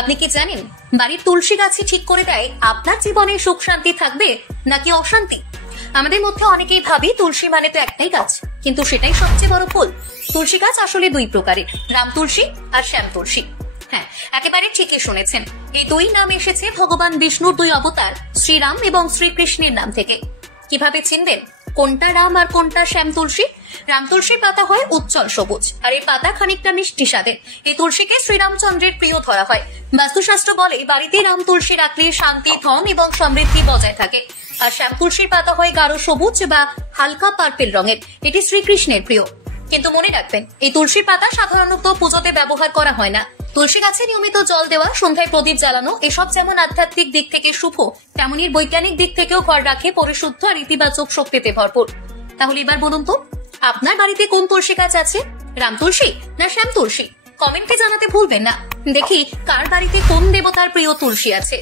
আপনি কি জানেন বাড়ির তুলসী গাছই ঠিক করে দেয় আপনার জীবনে সুখ শান্তি থাকবে নাকি অশান্তি? আমাদের মধ্যে অনেকেই ভাবি তুলসী মানে তো একটাই গাছ, কিন্তু সেটাই সবচেয়ে বড় ভুল। তুলসী গাছ আসলে দুই প্রকারের, রাম তুলসী আর শ্যাম তুলসী। হ্যাঁ, একেবারে ঠিকই শুনেছেন। এই দুই নাম এসেছে ভগবান বিষ্ণুর দুই অবতার শ্রীরাম এবং শ্রীকৃষ্ণের নাম থেকে। কিভাবে চিনবেন কোনটা রাম আর কোনটা শ্যাম তুলসী? রাম তুলসীর পাতা হয় উজ্জ্বল সবুজ, আর এই পাতা খানিকটা মিষ্টি স্বাদের। এই তুলসীকে শ্রীরামচন্দ্রের প্রিয় ধরা হয়। বাস্তুশাস্ত্র বলে বাড়িতে রাম তুলসী রাখলে শান্তি, ধন এবং সমৃদ্ধি বজায় থাকে। আর শ্যাম তুলসীর পাতা হয় গাঢ় সবুজ বা হালকা পার্পেল রঙের, এটি শ্রীকৃষ্ণের প্রিয়। কিন্তু মনে রাখবেন, এই তুলসীর পাতা সাধারণত পুজোতে ব্যবহার করা হয় না। তুলসী গাছে নিয়মিত জল দেওয়া, সন্ধ্যায় প্রদীপ জ্বালানো, এসব যেমন আধ্যাত্মিক দিক থেকে শুভ, তেমনি বৈজ্ঞানিক দিক থেকেও ঘর রাখে পরিশুদ্ধ আর ইতিবাচক শক্তিতে ভরপুর। তাহলে এবার বলুন তো, আপনার বাড়িতে কোন তুলসী গাছ আছে? রাম তুলসী না শ্যাম তুলসী? কমেন্টে জানাতে ভুলবেন না। দেখি কার বাড়িতে কোন দেবতার প্রিয় তুলসী আছে।